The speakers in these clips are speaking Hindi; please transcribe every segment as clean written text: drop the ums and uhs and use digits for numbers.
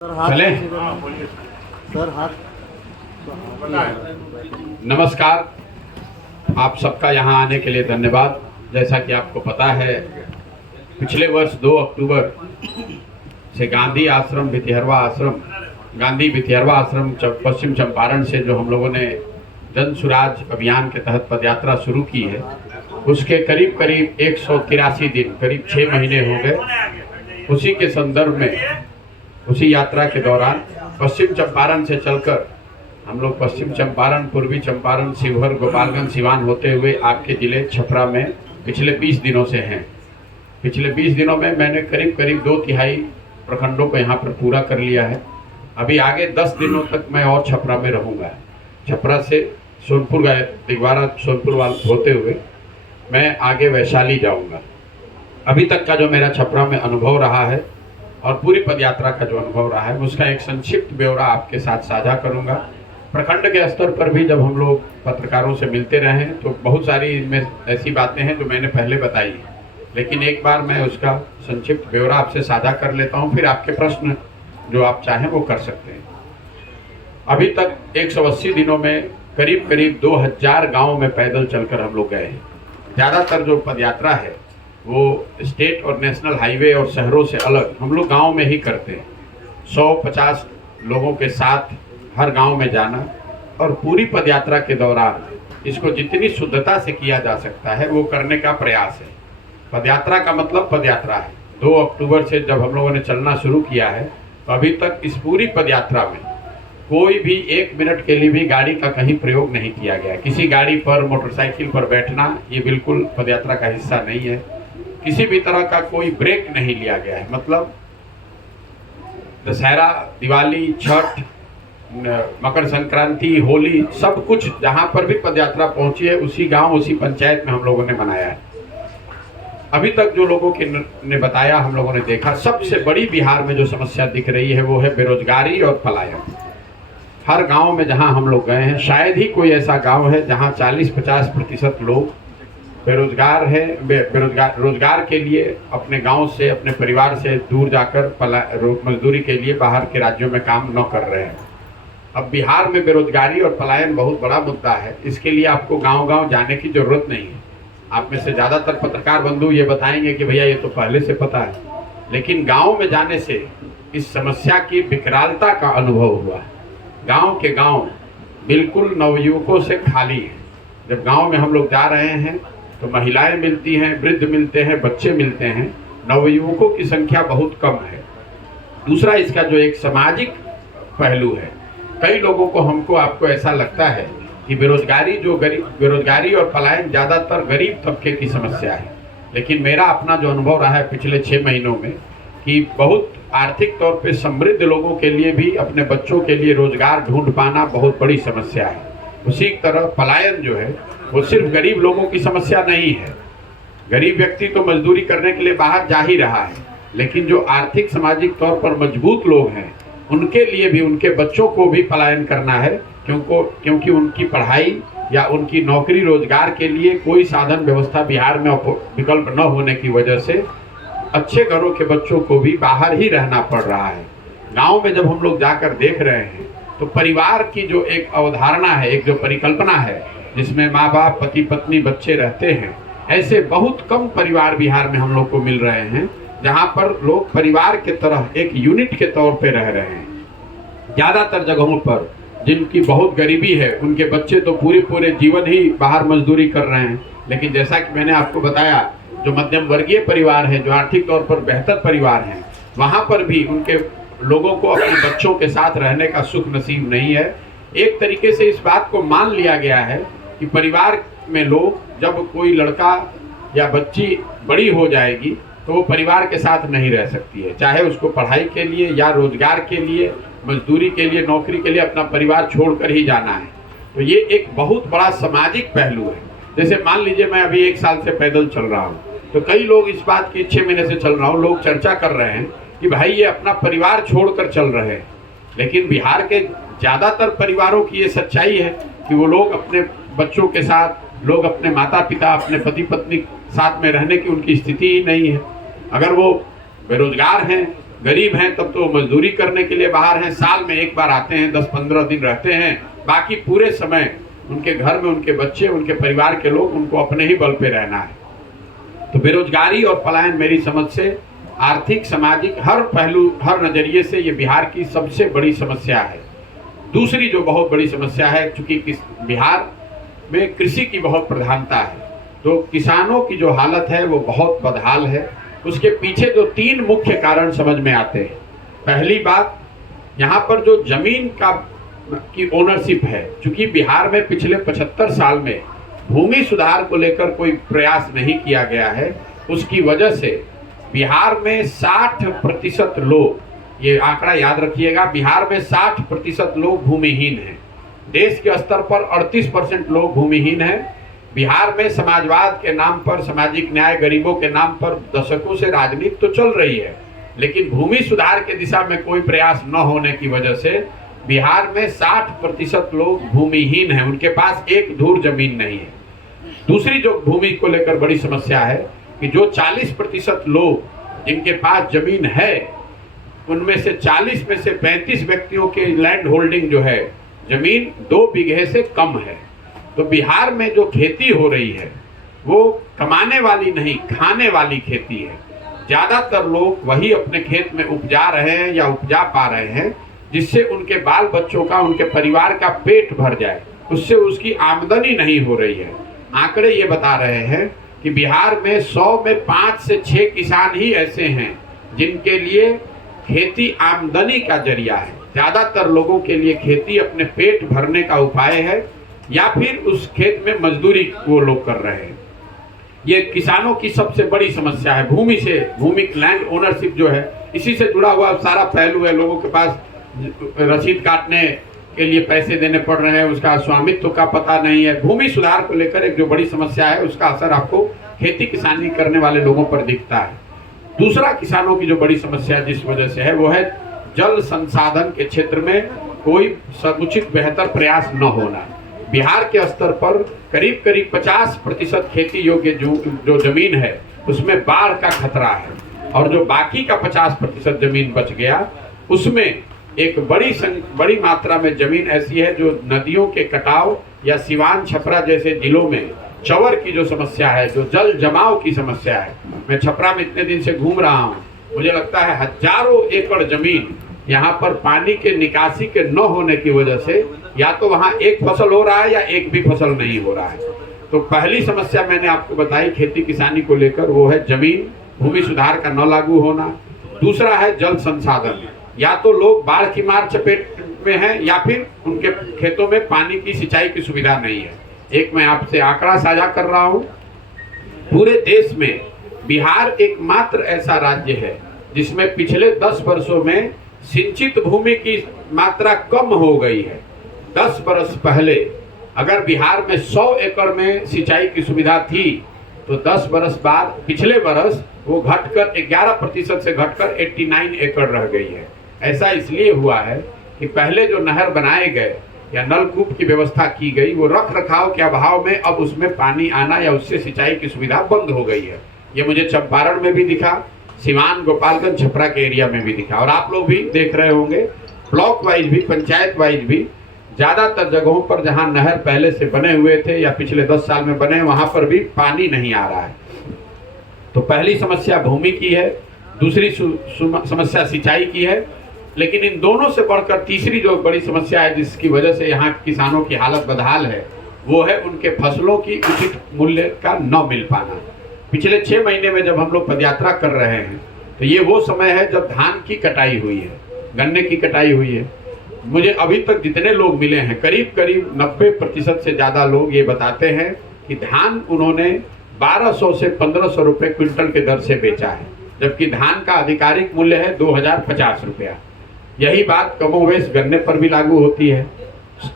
चले। सर हाथ। नमस्कार, आप सबका यहाँ आने के लिए धन्यवाद। जैसा कि आपको पता है, पिछले वर्ष 2 अक्टूबर से गांधी भितिहरवा आश्रम पश्चिम चंपारण से जो हम लोगों ने जन सुराज अभियान के तहत पदयात्रा शुरू की है, उसके करीब 183 दिन, करीब 6 महीने हो गए। उसी के संदर्भ में, उसी यात्रा के दौरान पश्चिम चंपारण से चलकर हम लोग पश्चिम चंपारण, पूर्वी चंपारण, शिवहर, गोपालगंज, सिवान होते हुए आपके जिले छपरा में पिछले 20 दिनों से हैं। पिछले 20 दिनों में मैंने करीब 2/3 प्रखंडों को यहाँ पर पूरा कर लिया है। अभी आगे 10 दिनों तक मैं और छपरा में रहूँगा। छपरा से सोनपुर गए, दिगवारा सोनपुर वाल होते हुए मैं आगे वैशाली जाऊँगा। अभी तक का जो मेरा छपरा में अनुभव रहा है और पूरी पदयात्रा का जो अनुभव रहा है, उसका एक संक्षिप्त ब्यौरा आपके साथ साझा करूंगा। प्रखंड के स्तर पर भी जब हम लोग पत्रकारों से मिलते रहे हैं तो बहुत सारी इनमें ऐसी बातें हैं जो मैंने पहले बताई, लेकिन एक बार मैं उसका संक्षिप्त ब्यौरा आपसे साझा कर लेता हूं, फिर आपके प्रश्न जो आप चाहें वो कर सकते हैं। अभी तक 180 दिनों में करीब 2000 गाँव में पैदल चलकर हम लोग गए हैं। ज़्यादातर जो पदयात्रा है वो स्टेट और नेशनल हाईवे और शहरों से अलग हम लोग गांव में ही करते हैं। 150 लोगों के साथ हर गांव में जाना और पूरी पदयात्रा के दौरान इसको जितनी शुद्धता से किया जा सकता है वो करने का प्रयास है। पदयात्रा का मतलब पदयात्रा है। 2 अक्टूबर से जब हम लोगों ने चलना शुरू किया है तो अभी तक इस पूरी पदयात्रा में कोई भी 1 मिनट के लिए भी गाड़ी का कहीं प्रयोग नहीं किया गया। किसी गाड़ी पर, मोटरसाइकिल पर बैठना ये बिल्कुल पदयात्रा का हिस्सा नहीं है। किसी भी तरह का कोई ब्रेक नहीं लिया गया है। मतलब दशहरा, दिवाली, छठ, मकर संक्रांति, होली, सब कुछ जहां पर भी पदयात्रा पहुंची है उसी गांव, उसी पंचायत में हम लोगों ने मनाया है। अभी तक जो लोगों ने बताया, हम लोगों ने देखा, सबसे बड़ी बिहार में जो समस्या दिख रही है वो है बेरोजगारी और पलायन। हर गांव में जहां हम लोग गए हैं, शायद ही कोई ऐसा गांव है जहां 40-50% लोग बेरोजगार है। रोजगार के लिए अपने गांव से, अपने परिवार से दूर जाकर मजदूरी के लिए बाहर के राज्यों में काम न कर रहे हैं। अब बिहार में बेरोजगारी और पलायन बहुत बड़ा मुद्दा है। इसके लिए आपको गांव-गांव जाने की जरूरत नहीं है। आप में से ज़्यादातर पत्रकार बंधु ये बताएंगे कि भैया ये तो पहले से पता है, लेकिन गाँव में जाने से इस समस्या की विकरालता का अनुभव हुआ। गाँव के गाँव बिल्कुल नवयुवकों से खाली है। जब गाँव में हम लोग जा रहे हैं तो महिलाएं मिलती हैं, वृद्ध मिलते हैं, बच्चे मिलते हैं, नवयुवकों की संख्या बहुत कम है। दूसरा, इसका जो एक सामाजिक पहलू है, कई लोगों को, हमको, आपको ऐसा लगता है कि बेरोजगारी और पलायन ज़्यादातर गरीब तबके की समस्या है, लेकिन मेरा अपना जो अनुभव रहा है पिछले 6 महीनों में कि बहुत आर्थिक तौर पे समृद्ध लोगों के लिए भी अपने बच्चों के लिए रोजगार ढूंढ पाना बहुत बड़ी समस्या है। उसी तरह पलायन जो है वो सिर्फ गरीब लोगों की समस्या नहीं है। गरीब व्यक्ति तो मजदूरी करने के लिए बाहर जा ही रहा है, लेकिन जो आर्थिक सामाजिक तौर पर मजबूत लोग हैं उनके लिए भी, उनके बच्चों को भी पलायन करना है, क्योंकि उनकी पढ़ाई या उनकी नौकरी रोजगार के लिए कोई साधन व्यवस्था बिहार में विकल्प न होने की वजह से अच्छे घरों के बच्चों को भी बाहर ही रहना पड़ रहा है। गाँव में जब हम लोग जाकर देख रहे हैं तो परिवार की जो एक अवधारणा है, एक जो परिकल्पना है जिसमें माँ बाप, पति पत्नी, बच्चे रहते हैं, ऐसे बहुत कम परिवार बिहार में हम लोग को मिल रहे हैं जहाँ पर लोग परिवार के तरह एक यूनिट के तौर पे रह रहे हैं। ज़्यादातर जगहों पर जिनकी बहुत गरीबी है उनके बच्चे तो पूरे जीवन ही बाहर मजदूरी कर रहे हैं, लेकिन जैसा कि मैंने आपको बताया, जो मध्यम वर्गीय परिवार है, जो आर्थिक तौर पर बेहतर परिवार हैं, वहाँ पर भी उनके लोगों को अपने बच्चों के साथ रहने का सुख नसीब नहीं है। एक तरीके से इस बात को मान लिया गया है कि परिवार में लोग, जब कोई लड़का या बच्ची बड़ी हो जाएगी तो वो परिवार के साथ नहीं रह सकती है, चाहे उसको पढ़ाई के लिए या रोजगार के लिए, मजदूरी के लिए, नौकरी के लिए अपना परिवार छोड़कर ही जाना है। तो ये एक बहुत बड़ा सामाजिक पहलू है। जैसे मान लीजिए मैं अभी 1 साल से पैदल चल रहा हूँ, तो कई लोग इस बात की, 6 महीने से चल रहा हूँ, लोग चर्चा कर रहे हैं कि भाई ये अपना परिवार छोड़कर चल रहे हैं। लेकिन बिहार के ज़्यादातर परिवारों की ये सच्चाई है कि वो लोग अपने बच्चों के साथ, लोग अपने माता पिता, अपने पति पत्नी साथ में रहने की उनकी स्थिति ही नहीं है। अगर वो बेरोजगार हैं गरीब हैं तब तो मजदूरी करने के लिए बाहर हैं, साल में एक बार आते हैं, 10-15 दिन रहते हैं, बाकी पूरे समय उनके घर में उनके बच्चे, उनके परिवार के लोग, उनको अपने ही बल पे रहना है। तो बेरोजगारी और पलायन मेरी समझ से आर्थिक, सामाजिक हर पहलू, हर नजरिए से ये बिहार की सबसे बड़ी समस्या है। दूसरी जो बहुत बड़ी समस्या है, चूंकि बिहार में कृषि की बहुत प्रधानता है, तो किसानों की जो हालत है वो बहुत बदहाल है। उसके पीछे जो 3 मुख्य कारण समझ में आते हैं। पहली बात, यहाँ पर जो जमीन की ओनरशिप है, चूंकि बिहार में पिछले 75 साल में भूमि सुधार को लेकर कोई प्रयास नहीं किया गया है, उसकी वजह से बिहार में 60% लोग, ये आंकड़ा याद रखिएगा, बिहार में 60% लोग भूमिहीन हैं। देश के स्तर पर 38% लोग भूमिहीन हैं। बिहार में समाजवाद के नाम पर, सामाजिक न्याय, गरीबों के नाम पर दशकों से राजनीति तो चल रही है, लेकिन भूमि सुधार के दिशा में कोई प्रयास न होने की वजह से बिहार में 60% लोग भूमिहीन हैं, उनके पास एक धूर जमीन नहीं है। दूसरी जो भूमि को लेकर बड़ी समस्या है कि जो 40% लोग जिनके पास जमीन है, उनमें से 40 में से 35 व्यक्तियों के लैंड होल्डिंग जो है, जमीन 2 बीघे से कम है। तो बिहार में जो खेती हो रही है वो कमाने वाली नहीं, खाने वाली खेती है। ज़्यादातर लोग वही अपने खेत में उपजा रहे हैं या उपजा पा रहे हैं, जिससे उनके बाल बच्चों का, उनके परिवार का पेट भर जाए, उससे उसकी आमदनी नहीं हो रही है। आंकड़े ये बता रहे हैं कि बिहार में 100 में 5 से 6 किसान ही ऐसे हैं जिनके लिए खेती आमदनी का जरिया है। ज़्यादातर लोगों के लिए खेती अपने पेट भरने का उपाय है, या फिर उस खेत में मजदूरी वो लोग कर रहे हैं। ये किसानों की सबसे बड़ी समस्या है। भूमि लैंड ओनरशिप जो है, इसी से जुड़ा हुआ सारा पहलू है। लोगों के पास रसीद काटने के लिए पैसे देने पड़ रहे हैं, उसका स्वामित्व का पता नहीं है। भूमि सुधार को लेकर एक जो बड़ी समस्या है, उसका असर आपको खेती किसानी करने वाले लोगों पर दिखता है। दूसरा किसानों की जो बड़ी समस्या जिस वजह से है, वो है जल संसाधन के क्षेत्र में कोई समुचित बेहतर प्रयास न होना। बिहार के स्तर पर करीब 50% खेती योग्य जो जमीन है उसमें बाढ़ का खतरा है, और जो बाकी का 50% जमीन बच गया, उसमें एक बड़ी मात्रा में जमीन ऐसी है जो नदियों के कटाव या सिवान, छपरा जैसे जिलों में चंवर की जो समस्या है, जो जल जमाव की समस्या है। मैं छपरा में इतने दिन से घूम रहा हूँ, मुझे लगता है हजारों एकड़ जमीन यहाँ पर पानी के निकासी के न होने की वजह से या तो वहाँ एक फसल हो रहा है या एक भी फसल नहीं हो रहा है। तो पहली समस्या मैंने आपको बताई खेती किसानी को लेकर, वो है जमीन, भूमि सुधार का न लागू होना। दूसरा है जल संसाधन, या तो लोग बाढ़ की मार चपेट में हैं या फिर उनके खेतों में पानी की सिंचाई की सुविधा नहीं है। एक मैं आपसे आंकड़ा साझा कर रहा हूँ, पूरे देश में बिहार एकमात्र ऐसा राज्य है जिसमें पिछले 10 वर्षों में सिंचित भूमि की मात्रा कम हो गई है। 10 वर्ष पहले अगर बिहार में 100 एकड़ में सिंचाई की सुविधा थी, तो 10 वर्ष बाद पिछले वर्ष वो घटकर 11% से घटकर 89 एकड़ रह गई है। ऐसा इसलिए हुआ है कि पहले जो नहर बनाए गए या नलकूप की व्यवस्था की गई, वो रख रखाव के अभाव में अब उसमें पानी आना या उससे सिंचाई की सुविधा बंद हो गई है। ये मुझे चंपारण में भी दिखा, सिवान, गोपालगंज, छपरा के एरिया में भी दिखा, और आप लोग भी देख रहे होंगे ब्लॉक वाइज भी, पंचायत वाइज भी। ज़्यादातर जगहों पर जहां नहर पहले से बने हुए थे या पिछले 10 साल में बने, वहां पर भी पानी नहीं आ रहा है। तो पहली समस्या भूमि की है, दूसरी समस्या सिंचाई की है, लेकिन इन दोनों से बढ़कर तीसरी जो बड़ी समस्या है जिसकी वजह से यहाँ किसानों की हालत बदहाल है, वो है उनके फसलों की उचित मूल्य का न मिल पाना। पिछले 6 महीने में जब हम लोग पदयात्रा कर रहे हैं, तो ये वो समय है जब धान की कटाई हुई है, गन्ने की कटाई हुई है। मुझे अभी तक जितने लोग मिले हैं, करीब 90% से ज़्यादा लोग ये बताते हैं कि धान उन्होंने 1200 से 1500 रुपये क्विंटल के दर से बेचा है, जबकि धान का आधिकारिक मूल्य है 2050 रुपया। यही बात कमोवेश गन्ने पर भी लागू होती है।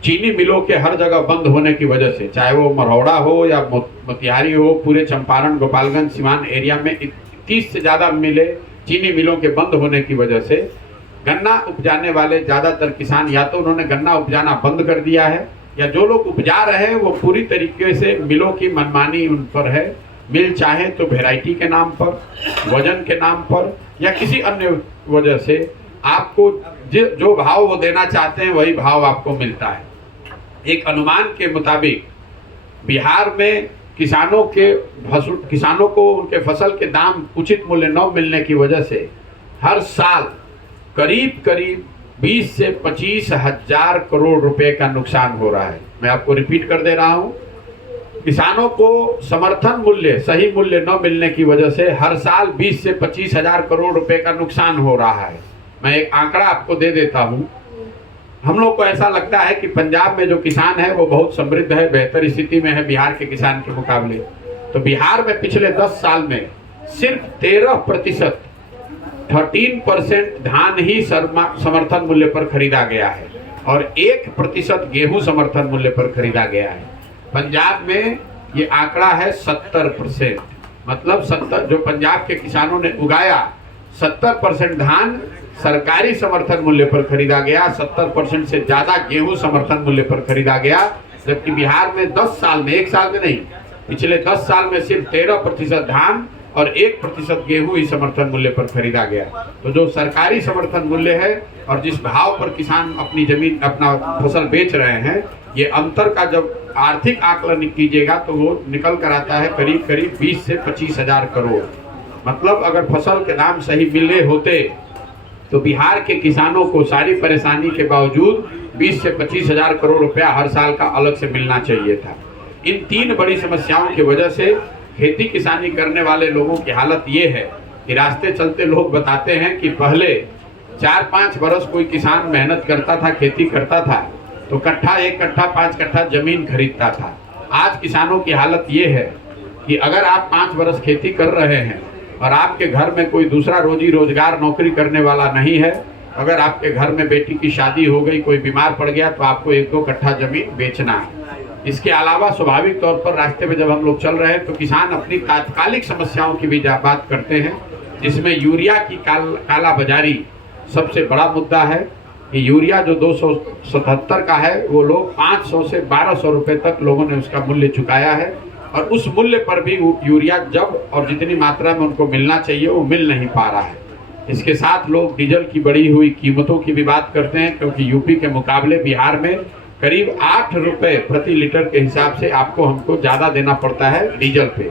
चीनी मिलों के हर जगह बंद होने की वजह से, चाहे वो मरौड़ा हो या मोतिहारी हो, पूरे चंपारण, गोपालगंज, सिवान एरिया में 30 से ज़्यादा मिले चीनी मिलों के बंद होने की वजह से गन्ना उपजाने वाले ज़्यादातर किसान या तो उन्होंने गन्ना उपजाना बंद कर दिया है, या जो लोग उपजा रहे हैं वो पूरी तरीके से मिलों की मनमानी उन पर है। मिल चाहे तो वैरायटी के नाम पर, वजन के नाम पर, या किसी अन्य वजह से आपको जो भाव वो देना चाहते हैं वही भाव आपको मिलता है। एक अनुमान के मुताबिक बिहार में किसानों को उनके फसल के दाम उचित मूल्य न मिलने की वजह से हर साल करीब 20 से 25 हजार करोड़ रुपए का नुकसान हो रहा है। मैं आपको रिपीट कर दे रहा हूं, किसानों को समर्थन मूल्य, सही मूल्य न मिलने की वजह से हर साल 20 से 25 हजार करोड़ रुपए का नुकसान हो रहा है। मैं एक आंकड़ा आपको दे देता हूं। हम लोग को ऐसा लगता है कि पंजाब में जो किसान है वो बहुत समृद्ध है, बेहतर स्थिति में है बिहार के किसान के मुकाबले। तो बिहार में पिछले 10 साल में सिर्फ 13% धान ही समर्थन मूल्य पर खरीदा गया है और 1% गेहूं समर्थन मूल्य पर खरीदा गया है। पंजाब में ये आंकड़ा है 70%, मतलब 70 जो पंजाब के किसानों ने उगाया 70% धान सरकारी समर्थन मूल्य पर खरीदा गया, 70% से ज्यादा गेहूं समर्थन मूल्य पर खरीदा गया। जबकि बिहार में 10 साल में, एक साल में नहीं, पिछले 10 साल में सिर्फ 13% धान और 1% गेहूं ही समर्थन मूल्य पर खरीदा गया। तो जो सरकारी समर्थन मूल्य है और जिस भाव पर किसान अपनी जमीन, अपना फसल बेच रहे हैं, ये अंतर का जब आर्थिक आकलन कीजिएगा तो वो निकल कर आता है करीब 20 से 25 हजार करोड़। मतलब अगर फसल के दाम सही मिले होते तो बिहार के किसानों को सारी परेशानी के बावजूद 20 से 25 हजार करोड़ रुपया हर साल का अलग से मिलना चाहिए था। इन 3 बड़ी समस्याओं की वजह से खेती किसानी करने वाले लोगों की हालत ये है कि रास्ते चलते लोग बताते हैं कि पहले 4-5 बरस कोई किसान मेहनत करता था, खेती करता था तो 1 कट्ठा 5 कट्ठा जमीन खरीदता था। आज किसानों की हालत ये है कि अगर आप 5 बरस खेती कर रहे हैं और आपके घर में कोई दूसरा रोजी रोजगार नौकरी करने वाला नहीं है, अगर आपके घर में बेटी की शादी हो गई, कोई बीमार पड़ गया, तो आपको 1-2 कट्ठा जमीन बेचना है। इसके अलावा स्वाभाविक तौर पर रास्ते में जब हम लोग चल रहे हैं तो किसान अपनी तात्कालिक समस्याओं की भी बात करते हैं, जिसमें यूरिया की काला बाजारी सबसे बड़ा मुद्दा है। कि यूरिया जो 277 का है वो लोग 500 से 1200 रुपए तक लोगों ने उसका मूल्य चुकाया है और उस मूल्य पर भी यूरिया जब और जितनी मात्रा में उनको मिलना चाहिए वो मिल नहीं पा रहा है। इसके साथ लोग डीजल की बढ़ी हुई कीमतों की भी बात करते हैं, क्योंकि यूपी के मुकाबले बिहार में करीब 8 रुपए प्रति लीटर के हिसाब से हमको ज़्यादा देना पड़ता है डीजल पे।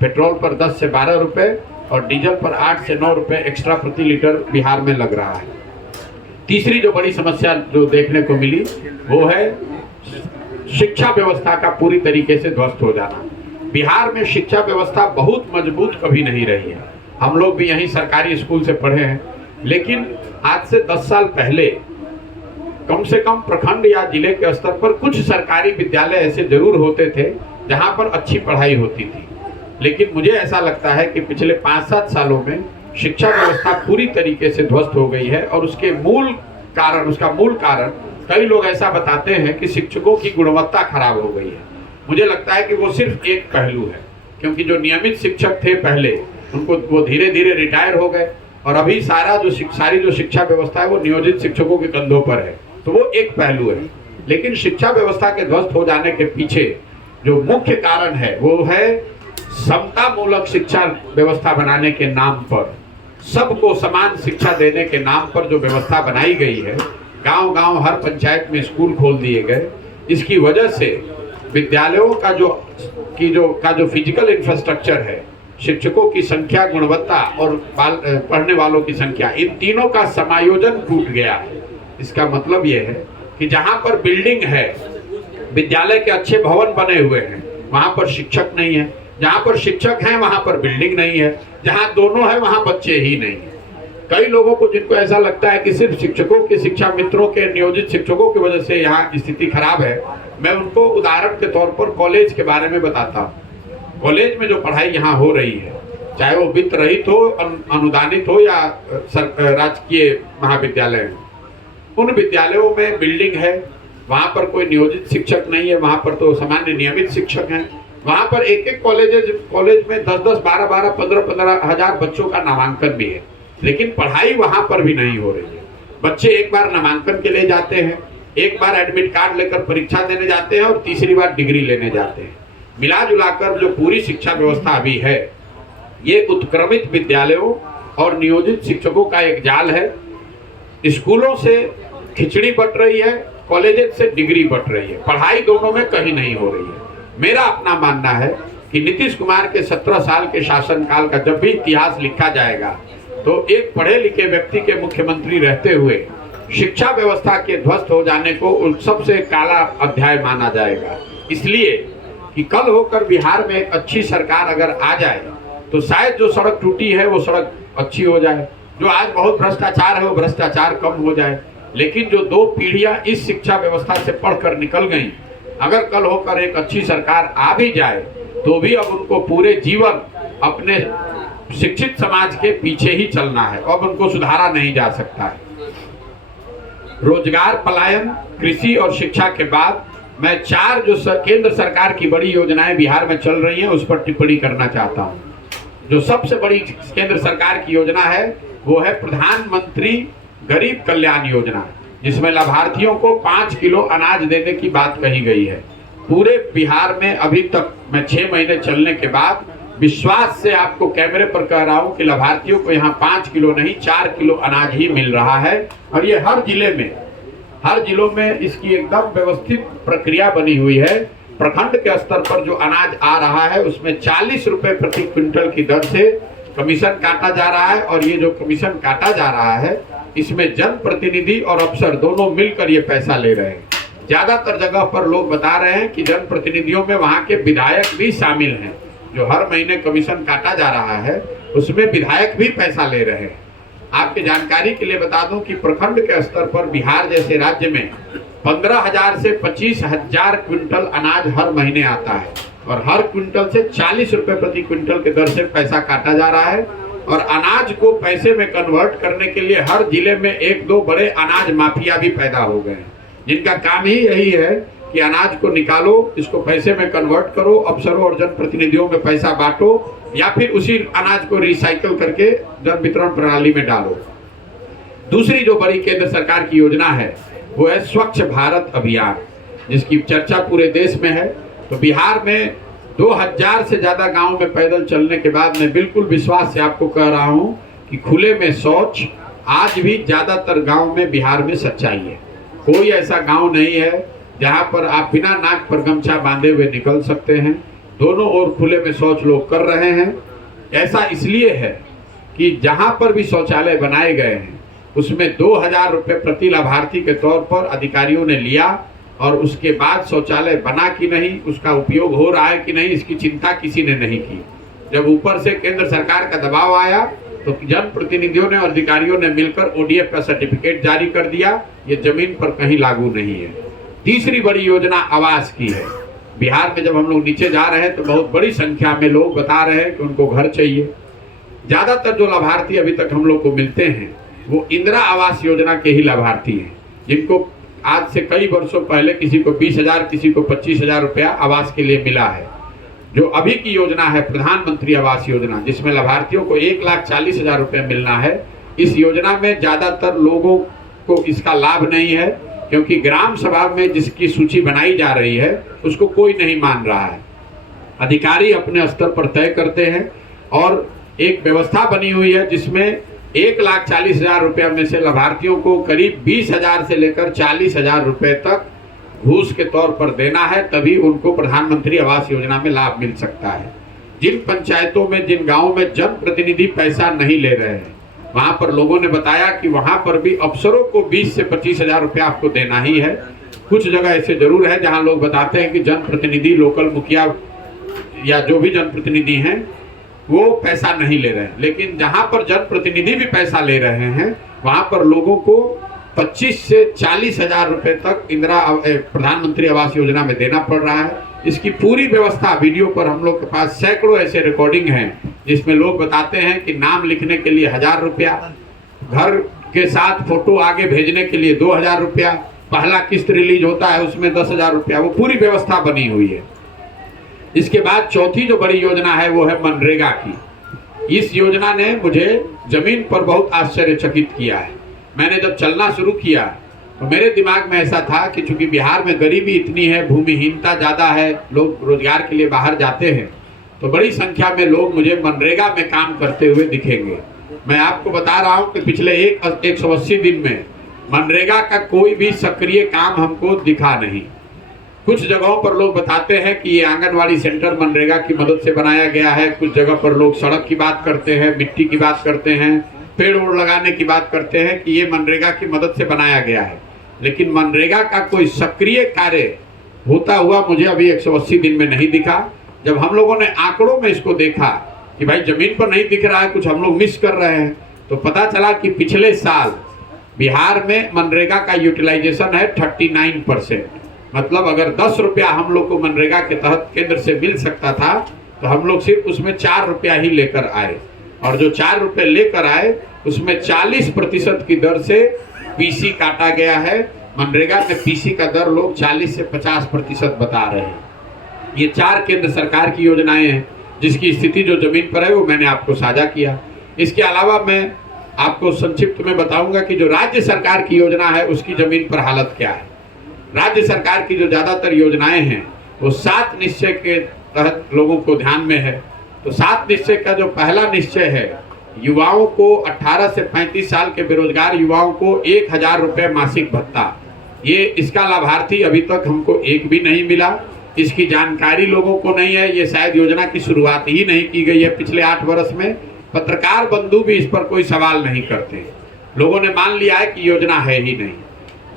पेट्रोल पर 10 से 12 रुपए और डीजल पर 8 से 9 रुपए एक्स्ट्रा प्रति लीटर बिहार में लग रहा है। तीसरी जो बड़ी समस्या जो देखने को मिली वो है शिक्षा व्यवस्था का पूरी तरीके से ध्वस्त हो जाना। बिहार में शिक्षा व्यवस्था बहुत मजबूत कभी नहीं रही है। हम लोग भी यहीं सरकारी स्कूल से पढ़े हैं, लेकिन आज से 10 साल पहले कम से कम प्रखंड या जिले के स्तर पर कुछ सरकारी विद्यालय ऐसे जरूर होते थे जहां पर अच्छी पढ़ाई होती थी। लेकिन मुझे ऐसा लगता है कि पिछले 5-7 सालों में शिक्षा व्यवस्था पूरी तरीके से ध्वस्त हो गई है और उसका मूल कारण कई लोग ऐसा बताते हैं कि शिक्षकों की गुणवत्ता खराब हो गई है। मुझे लगता है कि वो सिर्फ एक पहलू है, क्योंकि जो नियमित शिक्षक थे पहले वो धीरे धीरे रिटायर हो गए और अभी सारी जो शिक्षा व्यवस्था है वो नियोजित शिक्षकों के कंधों पर है। तो वो एक पहलू है। लेकिन शिक्षा व्यवस्था के ध्वस्त हो जाने के पीछे जो मुख्य कारण है वो है समता मूलक शिक्षा व्यवस्था बनाने के नाम पर, सबको समान शिक्षा देने के नाम पर जो व्यवस्था बनाई गई है। गांव-गांव हर पंचायत में स्कूल खोल दिए गए। इसकी वजह से विद्यालयों का जो फिजिकल इंफ्रास्ट्रक्चर है, शिक्षकों की संख्या, गुणवत्ता और पढ़ने वालों की संख्या, इन तीनों का समायोजन टूट गया है। इसका मतलब ये है कि जहां पर बिल्डिंग है, विद्यालय के अच्छे भवन बने हुए हैं, वहां पर शिक्षक नहीं है। जहां पर शिक्षक हैं वहां पर बिल्डिंग नहीं है। जहां दोनों है वहां बच्चे ही नहीं है। कई लोगों को जिनको ऐसा लगता है कि सिर्फ शिक्षकों के, शिक्षा मित्रों के, नियोजित शिक्षकों की वजह से यहाँ स्थिति खराब है, मैं उनको उदाहरण के तौर पर कॉलेज के बारे में बताता हूँ। कॉलेज में जो पढ़ाई यहाँ हो रही है, चाहे वो वित्त रहित हो, अनुदानित हो या राजकीय महाविद्यालय, उन विद्यालयों में बिल्डिंग है, वहाँ पर कोई नियोजित शिक्षक नहीं है, वहाँ पर तो सामान्य नियमित शिक्षक हैं। वहाँ पर एक कॉलेज में 10-10, 12-12, 15-15 हजार बच्चों का नामांकन भी है, लेकिन पढ़ाई वहाँ पर भी नहीं हो रही है। बच्चे एक बार नामांकन के लिए जाते हैं, एक बार एडमिट कार्ड लेकर परीक्षा देने जाते हैं और तीसरी बार डिग्री लेने जाते हैं। मिला जुलाकर जो पूरी शिक्षा व्यवस्था अभी है, ये उत्क्रमित विद्यालयों और नियोजित शिक्षकों का एक जाल है। स्कूलों से खिचड़ी बट रही है, कॉलेज से डिग्री बट रही है, पढ़ाई दोनों में कहीं नहीं हो रही है। मेरा अपना मानना है कि नीतीश कुमार के 17 साल के शासनकाल का जब भी इतिहास लिखा जाएगा तो एक पढ़े लिखे व्यक्ति के मुख्यमंत्री रहते हुए शिक्षा व्यवस्था के ध्वस्त हो जाने को सबसे काला अध्याय माना जाएगा। इसलिए कि कल होकर बिहार में एक अच्छी सरकार अगर आ जाए तो शायद जो सड़क टूटी है वो सड़क अच्छी हो जाए, जो आज बहुत भ्रष्टाचार है वो भ्रष्टाचार कम हो जाए। लेकिन जो 2 पीढ़ियां इस शिक्षा व्यवस्था से पढ़कर निकल गई, अगर कल होकर एक अच्छी सरकार आ भी जाए तो भी अब उनको पूरे जीवन अपने शिक्षित समाज के पीछे ही चलना है, अब उनको सुधारा नहीं जा सकता है। रोजगार पलायन, कृषि और शिक्षा के बाद मैं 4 जो केंद्र सरकार की बड़ी योजनाएं बिहार में चल रही हैं उस पर टिप्पणी करना चाहता हूं। जो सबसे बड़ी केंद्र सरकार की योजना है वो है प्रधानमंत्री गरीब कल्याण योजना, जिसमें लाभार्थियों को 5 किलो अनाज देने की बात कही गई है। पूरे बिहार में अभी तक मैं 6 महीने चलने के बाद विश्वास से आपको कैमरे पर कह रहा हूं कि लाभार्थियों को यहाँ 5 किलो नहीं 4 किलो अनाज ही मिल रहा है। और ये हर जिलों में इसकी एकदम व्यवस्थित प्रक्रिया बनी हुई है। प्रखंड के स्तर पर जो अनाज आ रहा है उसमें 40 रुपए प्रति क्विंटल की दर से कमीशन काटा जा रहा है। और ये जो कमीशन काटा जा रहा है इसमें जनप्रतिनिधि और अफसर दोनों मिलकर ये पैसा ले रहे हैं। ज्यादातर जगह पर लोग बता रहे हैं कि जनप्रतिनिधियों में वहां के विधायक भी शामिल हैं। जो हर महीने कमीशन काटा जा रहा है उसमें विधायक भी पैसा ले रहे हैं। आपके जानकारी के लिए बता दूं कि प्रखंड के स्तर पर बिहार जैसे राज्य में 15,000 से 25,000 क्विंटल अनाज हर महीने आता है और हर क्विंटल से 40 रुपए प्रति क्विंटल के दर से पैसा काटा जा रहा है। और अनाज को पैसे में कन्वर्ट करने के लिए हर जिले में 1-2 बड़े अनाज माफिया भी पैदा हो गए हैं, जिनका काम ही यही है कि अनाज को निकालो, इसको पैसे में कन्वर्ट करो, अफसरों और जनप्रतिनिधियों में पैसा बांटो या फिर उसी अनाज को रिसाइकल करके जन वितरण प्रणाली में डालो। दूसरी जो बड़ी केंद्र सरकार की योजना है वो है स्वच्छ भारत अभियान, जिसकी चर्चा पूरे देश में है। तो बिहार में 2000 से ज्यादा गांव में पैदल चलने के बाद मैं बिल्कुल विश्वास से आपको कह रहा हूं कि खुले में शौच आज भी ज्यादातर गांव में बिहार में सच्चाई है। कोई ऐसा गांव नहीं है जहां पर आप बिना नाक पर गमछा बांधे हुए निकल सकते हैं। दोनों ओर खुले में शौच लोग कर रहे हैं। ऐसा इसलिए है कि जहां पर भी शौचालय बनाए गए हैं उसमें 2000 रुपये प्रति लाभार्थी के तौर पर अधिकारियों ने लिया और उसके बाद शौचालय बना कि नहीं, उसका उपयोग हो रहा है कि नहीं, इसकी चिंता किसी ने नहीं की। जब ऊपर से केंद्र सरकार का दबाव आया तो जनप्रतिनिधियों ने और अधिकारियों ने मिलकर ODF का सर्टिफिकेट जारी कर दिया। ये जमीन पर कहीं लागू नहीं है। तीसरी बड़ी योजना आवास की है। बिहार में जब हम लोग नीचे जा रहे हैं तो बहुत बड़ी संख्या में लोग बता रहे हैं कि उनको घर चाहिए। ज्यादातर जो लाभार्थी अभी तक हम लोग को मिलते हैं वो इंदिरा आवास योजना के ही लाभार्थी हैं, जिनको आज से कई वर्षों पहले किसी को 20,000 किसी को 25,000 रुपया आवास के लिए मिला है। जो अभी की योजना है प्रधानमंत्री आवास योजना, जिसमें लाभार्थियों को 1,40,000 रुपये मिलना है, इस योजना में ज्यादातर लोगों को इसका लाभ नहीं है, क्योंकि ग्राम सभा में जिसकी सूची बनाई जा रही है उसको कोई नहीं मान रहा है। अधिकारी अपने स्तर पर तय करते हैं और एक व्यवस्था बनी हुई है जिसमें 1,40,000 रुपये में से लाभार्थियों को करीब 20,000 से लेकर 40,000 रुपये तक घूस के तौर पर देना है, तभी उनको प्रधानमंत्री आवास योजना में लाभ मिल सकता है। जिन पंचायतों में, जिन गांवों में जनप्रतिनिधि पैसा नहीं ले रहे हैं वहां पर लोगों ने बताया कि वहां पर भी अफसरों को 20 से 25,000 रुपया आपको देना ही है। कुछ जगह ऐसे जरूर है जहां लोग बताते हैं कि जनप्रतिनिधि, लोकल मुखिया या जो भी जनप्रतिनिधि हैं वो पैसा नहीं ले रहे हैं, लेकिन जहां पर जनप्रतिनिधि भी पैसा ले रहे हैं वहां पर लोगों को 25 से 40,000 रुपए तक इंदिरा प्रधानमंत्री आवास योजना में देना पड़ रहा है। इसकी पूरी व्यवस्था वीडियो पर हम लोग के पास सैकड़ों ऐसे रिकॉर्डिंग हैं जिसमें लोग बताते हैं कि नाम लिखने के लिए 1,000 रुपया, घर के साथ फोटो आगे भेजने के लिए 2,000 रुपया, पहला किस्त रिलीज होता है उसमें 10,000 रुपया, वो पूरी व्यवस्था बनी हुई है। इसके बाद चौथी जो बड़ी योजना है वो है मनरेगा की। इस योजना ने मुझे जमीन पर बहुत आश्चर्यचकित किया है। मैंने जब चलना शुरू किया तो मेरे दिमाग में ऐसा था कि चूंकि बिहार में गरीबी इतनी है, भूमिहीनता ज़्यादा है, लोग रोजगार के लिए बाहर जाते हैं, तो बड़ी संख्या में लोग मुझे मनरेगा में काम करते हुए दिखेंगे। मैं आपको बता रहा हूं कि पिछले 180 दिन में मनरेगा का कोई भी सक्रिय काम हमको दिखा नहीं। कुछ जगहों पर लोग बताते हैं कि ये आंगनवाड़ी सेंटर मनरेगा की मदद से बनाया गया है, कुछ जगह पर लोग सड़क की बात करते हैं, मिट्टी की बात करते हैं, पेड़ ओड़ लगाने की बात करते हैं कि ये मनरेगा की मदद से बनाया गया है। लेकिन मनरेगा का कोई सक्रिय कार्य होता हुआ मुझे अभी 180 दिन में नहीं दिखा। जब हम लोगों ने आंकड़ों में इसको देखा कि भाई जमीन पर नहीं दिख रहा है, कुछ हम लोग मिस कर रहे हैं, तो पता चला कि पिछले साल बिहार में मनरेगा का यूटिलाइजेशन है 39%। मतलब अगर 10 रुपया हम लोग को मनरेगा के तहत केंद्र से मिल सकता था तो हम लोग सिर्फ उसमें 4 रुपया ही लेकर आए, और जो 4 रुपये लेकर आए उसमें 40% की दर से पीसी काटा गया है। मनरेगा में पीसी का दर लोग 40 से 50% बता रहे हैं। ये 4 केंद्र सरकार की योजनाएं हैं जिसकी स्थिति जो जमीन पर है वो मैंने आपको साझा किया। इसके अलावा मैं आपको संक्षिप्त में बताऊंगा कि जो राज्य सरकार की योजना है उसकी जमीन पर हालत क्या है। राज्य सरकार की जो ज़्यादातर योजनाएं हैं वो 7 निश्चय के तहत लोगों को ध्यान में है। तो 7 निश्चय का जो पहला निश्चय है, युवाओं को 18 से 35 साल के बेरोजगार युवाओं को 1000 रुपये मासिक भत्ता, ये इसका लाभार्थी अभी तक हमको एक भी नहीं मिला। इसकी जानकारी लोगों को नहीं है। ये शायद योजना की शुरुआत ही नहीं की गई है पिछले 8 वर्ष में। पत्रकार बंधु भी इस पर कोई सवाल नहीं करते, लोगों ने मान लिया है कि योजना है ही नहीं।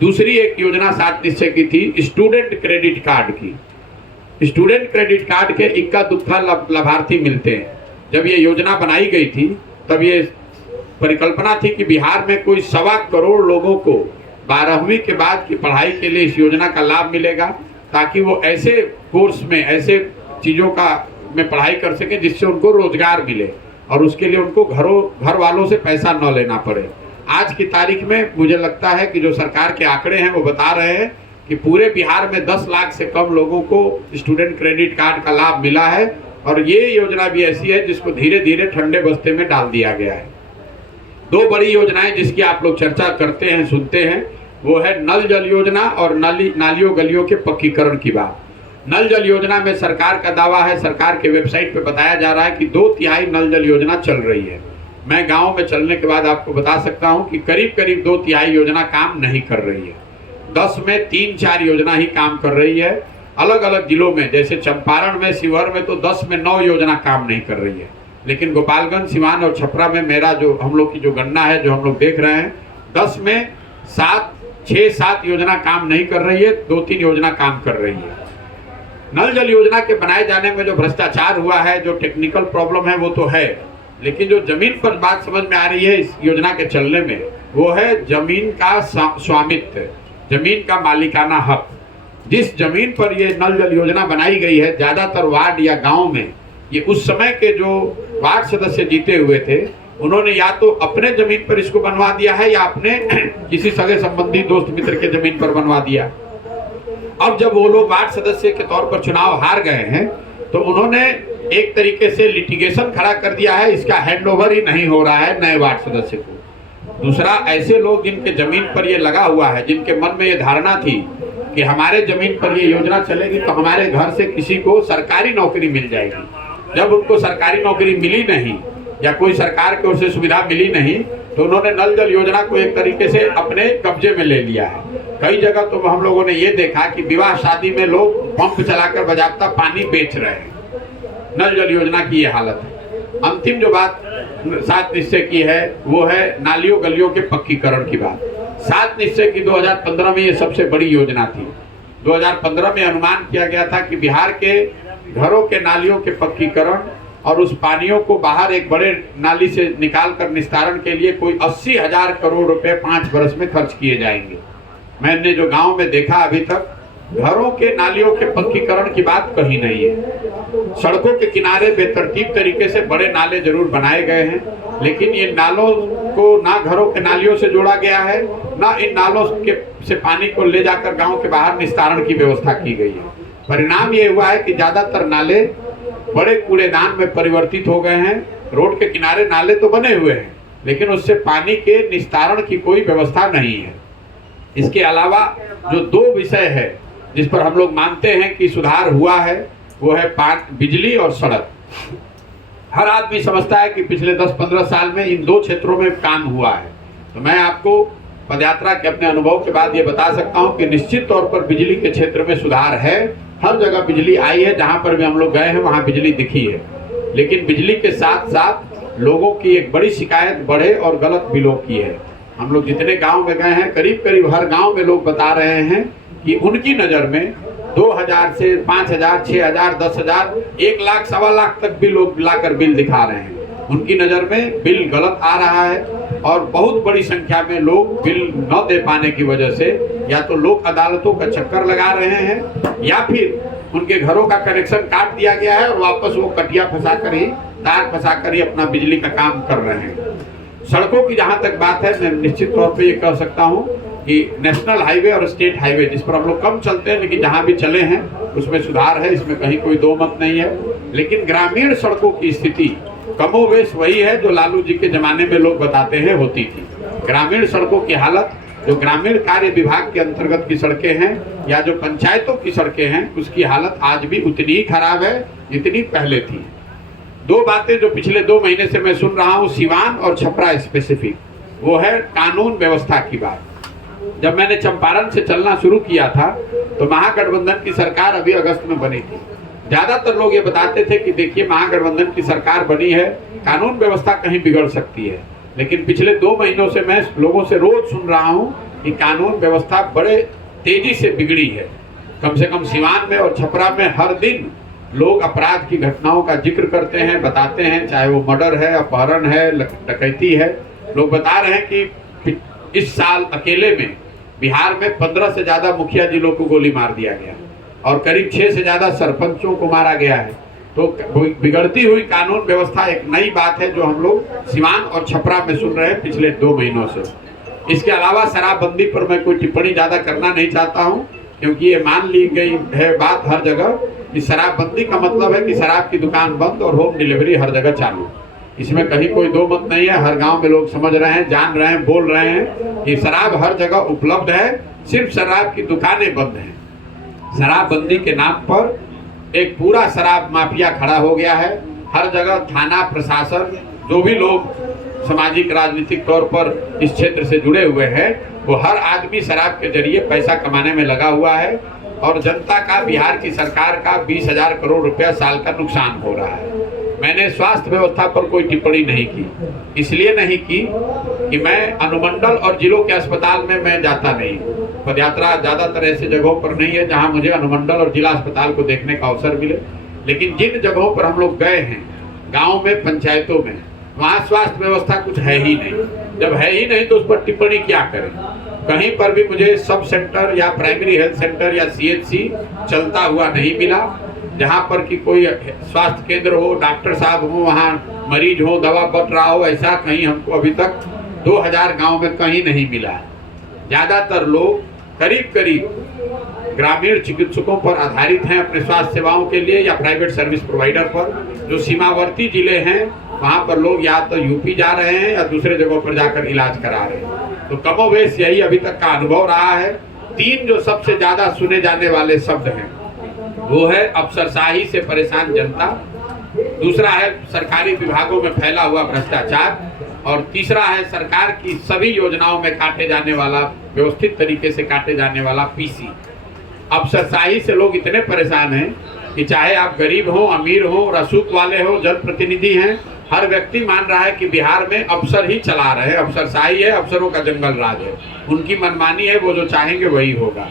दूसरी एक योजना 7 निश्चय की थी, स्टूडेंट क्रेडिट कार्ड की। स्टूडेंट क्रेडिट कार्ड के इक्का दुक्का लाभार्थी मिलते हैं। जब ये योजना बनाई गई थी तब ये परिकल्पना थी कि बिहार में कोई 1.25 करोड़ लोगों को 12वीं के बाद की पढ़ाई के लिए इस योजना का लाभ मिलेगा, ताकि वो ऐसे कोर्स में, ऐसे चीज़ों का में पढ़ाई कर सके जिससे उनको रोजगार मिले और उसके लिए उनको घर वालों से पैसा न लेना पड़े। आज की तारीख में मुझे लगता है कि जो सरकार के आंकड़े हैं वो बता रहे हैं कि पूरे बिहार में 10 लाख से कम लोगों को स्टूडेंट क्रेडिट कार्ड का लाभ मिला है, और ये योजना भी ऐसी है जिसको धीरे धीरे ठंडे बस्ते में डाल दिया गया है। 2 बड़ी योजनाएं जिसकी आप लोग चर्चा करते हैं, सुनते हैं, वो है नल जल योजना और नालियों गलियों के पक्कीकरण की बात। नल जल योजना में सरकार का दावा है, सरकार के वेबसाइट पे बताया जा रहा है कि 2/3 नल जल योजना चल रही है। मैं गांव में चलने के बाद आपको बता सकता हूं कि करीब करीब 2/3 योजना काम नहीं कर रही है। 10 में 3-4 योजना ही काम कर रही है। अलग अलग जिलों में, जैसे चंपारण में, शिवहर में तो 10 में 9 योजना काम नहीं कर रही है। लेकिन गोपालगंज, सिवान और छपरा में मेरा जो हम लोग की जो गणना है, जो हम लोग देख रहे हैं, 10 में 6-7 योजना काम नहीं कर रही है, 2-3 योजना काम कर रही है। नल जल योजना के बनाए जाने में जो भ्रष्टाचार हुआ है, जो टेक्निकल प्रॉब्लम है वो तो है, लेकिन जो जमीन पर बात समझ में आ रही है इस योजना के चलने में, वो है जमीन का स्वामित्व, जमीन का मालिकाना हक। जिस जमीन पर ये नल जल योजना बनाई गई है, ज्यादातर वार्ड या गांव में, ये उस समय के जो वार्ड सदस्य जीते हुए थे, उन्होंने या तो अपने जमीन पर इसको बनवा दिया है या अपने किसी सगे संबंधी दोस्त मित्र के जमीन पर बनवा दिया। अब जब वो लोग वार्ड सदस्य के तौर पर चुनाव हार गए हैं तो उन्होंने एक तरीके से लिटिगेशन खड़ा कर दिया है, इसका हैंडओवर ही नहीं हो रहा है नए वार्ड सदस्य को। दूसरा, ऐसे लोग जिनके जमीन पर ये लगा हुआ है, जिनके मन में ये धारणा थी कि हमारे जमीन पर ये योजना चलेगी तो हमारे घर से किसी को सरकारी नौकरी मिल जाएगी, जब उनको सरकारी नौकरी मिली नहीं या कोई सरकार की ओर से सुविधा मिली नहीं तो उन्होंने नल जल योजना को एक तरीके से अपने कब्जे में ले लिया है। कई जगह तो हम लोगों ने ये देखा कि विवाह शादी में लोग पंप चलाकर बाजाप्ता पानी बेच रहे हैं। नल जल योजना की ये हालत है। अंतिम जो बात 7 निश्चय की है वो है नालियों गलियों के पक्कीकरण की बात। 7 निश्चय की 2015 में ये सबसे बड़ी योजना थी। 2015 में अनुमान किया गया था कि बिहार के घरों के नालियों के पक्कीकरण और उस पानियों को बाहर एक बड़े नाली से निकाल कर निस्तारण के लिए कोई 80,000 करोड़ रुपए 5 वर्ष में खर्च किए जाएंगे। मैंने जो गांव में देखा, अभी तक घरों के नालियों के पक्कीकरण की बात कहीं नहीं है। सड़कों के किनारे बेतरतीब तरीके से बड़े नाले जरूर बनाए गए हैं, लेकिन ये नालों को ना घरों के नालियों से जोड़ा गया है, ना इन नालों के से पानी को ले जाकर गांव के बाहर निस्तारण की व्यवस्था की गई है। परिणाम ये हुआ है कि ज्यादातर नाले बड़े कूड़ेदान में परिवर्तित हो गए हैं। रोड के किनारे नाले तो बने हुए हैं, लेकिन उससे पानी के निस्तारण की कोई व्यवस्था नहीं है। इसके अलावा जो 2 विषय है जिस पर हम लोग मानते हैं कि सुधार हुआ है, वो है बिजली और सड़क। हर आदमी समझता है कि पिछले 10-15 साल में इन दो क्षेत्रों में काम हुआ है। तो मैं आपको पदयात्रा के अपने अनुभव के बाद ये बता सकता हूँ कि निश्चित तौर पर बिजली के क्षेत्र में सुधार है। हर जगह बिजली आई है, जहाँ पर भी हम लोग गए हैं वहाँ बिजली दिखी है। लेकिन बिजली के साथ साथ लोगों की एक बड़ी शिकायत बढ़े और गलत बिलों की है। हम लोग जितने गांव में गए हैं, करीब करीब हर गांव में लोग बता रहे हैं कि उनकी नज़र में 2000 से 5000, 6000, 10,000, 1 लाख, 1.25 लाख तक भी लोग लाकर बिल दिखा रहे हैं। उनकी नज़र में बिल गलत आ रहा है और बहुत बड़ी संख्या में लोग बिल न दे पाने की वजह से या तो लोक अदालतों का चक्कर लगा रहे हैं या फिर उनके घरों का कनेक्शन काट दिया गया है और वापस वो कटिया फंसा कर ही, तार फंसा कर ही अपना बिजली का काम कर रहे हैं। सड़कों की जहाँ तक बात है, मैं निश्चित तौर पे ये कह सकता हूँ कि नेशनल हाईवे और स्टेट हाईवे जिस पर हम लोग कम चलते हैं, लेकिन जहाँ भी चले हैं उसमें सुधार है, इसमें कहीं कोई दो मत नहीं है। लेकिन ग्रामीण सड़कों की स्थिति कमोवेश वही है जो लालू जी के जमाने में लोग बताते हैं होती थी। ग्रामीण सड़कों की हालत, जो ग्रामीण कार्य विभाग के अंतर्गत की सड़कें हैं या जो पंचायतों की सड़कें हैं, उसकी हालत आज भी उतनी ही खराब है जितनी पहले थी। दो बातें जो पिछले 2 महीने से मैं सुन रहा हूँ सिवान और छपरा स्पेसिफिक, वो है कानून व्यवस्था की बात। जब मैंने चंपारण से चलना शुरू किया था तो महागठबंधन की सरकार अभी अगस्त में बनी थी। ज्यादातर लोग ये बताते थे कि देखिए महागठबंधन की सरकार बनी है, कानून व्यवस्था कहीं बिगड़ सकती है। लेकिन पिछले 2 महीनों से मैं लोगों से रोज सुन रहा हूँ कि कानून व्यवस्था बड़े तेजी से बिगड़ी है। कम से कम सिवान में और छपरा में हर दिन लोग अपराध की घटनाओं का जिक्र करते हैं, बताते हैं, चाहे वो मर्डर है, अपहरण है, डकैती है। लोग बता रहे हैं कि इस साल अकेले में बिहार में 15 से ज्यादा मुखिया जिलों को गोली मार दिया गया और करीब 6 से ज्यादा सरपंचों को मारा गया है। तो बिगड़ती हुई कानून व्यवस्था एक नई बात है जो हम लोग सिवान और छपरा में सुन रहे हैं पिछले 2 महीनों से। इसके अलावा शराबबंदी पर मैं कोई टिप्पणी ज्यादा करना नहीं चाहता हूँ, क्योंकि ये मान ली गई है बात हर जगह कि शराबबंदी का मतलब है कि शराब की दुकान बंद और होम डिलीवरी हर जगह चालू। इसमें कहीं कोई दो मत नहीं है। हर गांव में लोग समझ रहे हैं, जान रहे हैं, बोल रहे हैं कि शराब हर जगह उपलब्ध है, सिर्फ शराब की दुकानें बंद हैं। शराबबंदी के नाम पर एक पूरा शराब माफिया खड़ा हो गया है। हर जगह थाना प्रशासन, जो भी लोग सामाजिक राजनीतिक तौर पर इस क्षेत्र से जुड़े हुए हैं, वो हर आदमी शराब के जरिए पैसा कमाने में लगा हुआ है और जनता का, बिहार की सरकार का 20,000 करोड़ रुपया साल का नुकसान हो रहा है। मैंने स्वास्थ्य व्यवस्था पर कोई टिप्पणी नहीं की, इसलिए नहीं की कि मैं अनुमंडल और जिलों के अस्पताल में मैं जाता नहीं। पदयात्रा ज्यादातर ऐसे जगहों पर नहीं है जहां मुझे अनुमंडल और जिला अस्पताल को देखने का अवसर मिले। लेकिन जिन जगहों पर हम लोग गए हैं, गाँव में, पंचायतों में, वहाँ स्वास्थ्य व्यवस्था कुछ है ही नहीं। जब है ही नहीं तो उस पर टिप्पणी क्या करें। कहीं पर भी मुझे सब सेंटर या प्राइमरी हेल्थ सेंटर या CHC चलता हुआ नहीं मिला। जहाँ पर कि कोई स्वास्थ्य केंद्र हो, डॉक्टर साहब हो, वहाँ मरीज हो, दवा बट रहा हो, ऐसा कहीं हमको अभी तक 2000 गांव में कहीं नहीं मिला है। ज़्यादातर लोग करीब करीब ग्रामीण चिकित्सकों पर आधारित हैं अपने स्वास्थ्य सेवाओं के लिए या प्राइवेट सर्विस प्रोवाइडर पर। जो सीमावर्ती जिले हैं वहाँ पर लोग या तो यूपी जा रहे हैं या दूसरे जगहों पर जाकर इलाज करा रहे हैं। तो कमोवेश यही अभी तक का अनुभव रहा है। 3 जो सबसे ज्यादा सुने जाने वाले शब्द हैं वो है अफसरशाही से परेशान जनता, दूसरा है सरकारी विभागों में फैला हुआ भ्रष्टाचार और तीसरा है सरकार की सभी योजनाओं में काटे जाने वाला, व्यवस्थित तरीके से काटे जाने वाला PC। अफसरशाही से लोग इतने परेशान हैं कि चाहे आप गरीब हो, अमीर हो, रसूख वाले हो, जनप्रतिनिधि हैं, हर व्यक्ति मान रहा है कि बिहार में अफसर ही चला रहे हैं, अफसरशाही है, अफसरों का जंगल राज है, उनकी मनमानी है, वो जो चाहेंगे वही होगा।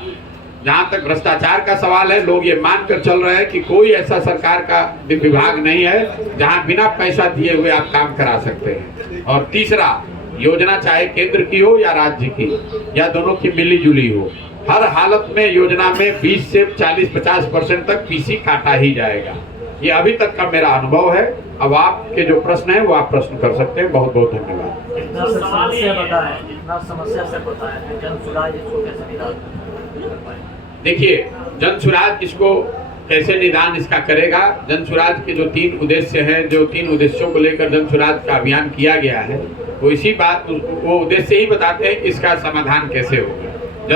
जहाँ तक भ्रष्टाचार का सवाल है, लोग ये मानकर चल रहे हैं कि कोई ऐसा सरकार का विभाग नहीं है जहाँ बिना पैसा दिए हुए आप काम करा सकते हैं। और तीसरा, योजना चाहे केंद्र की हो या राज्य की या दोनों की मिली जुली हो, हर हालत में योजना में 20 से 40-50% तक PC काटा ही जाएगा। ये अभी तक का मेरा अनुभव है। अब आपके जो प्रश्न है वो आप प्रश्न कर सकते हैं। बहुत बहुत धन्यवाद। जितना समस्या से बताया है, जन सुराज इसको कैसे निदान कर पाएंगे? देखिए, जन सुराज इसको कैसे निदान इसका करेगा। जन सुराज के जो 3 उद्देश्य हैं, जो 3 उद्देश्यों को लेकर जन सुराज का अभियान किया गया है, वो इसी बात, वो उद्देश्य ही बताते हैं कि इसका समाधान कैसे होगा।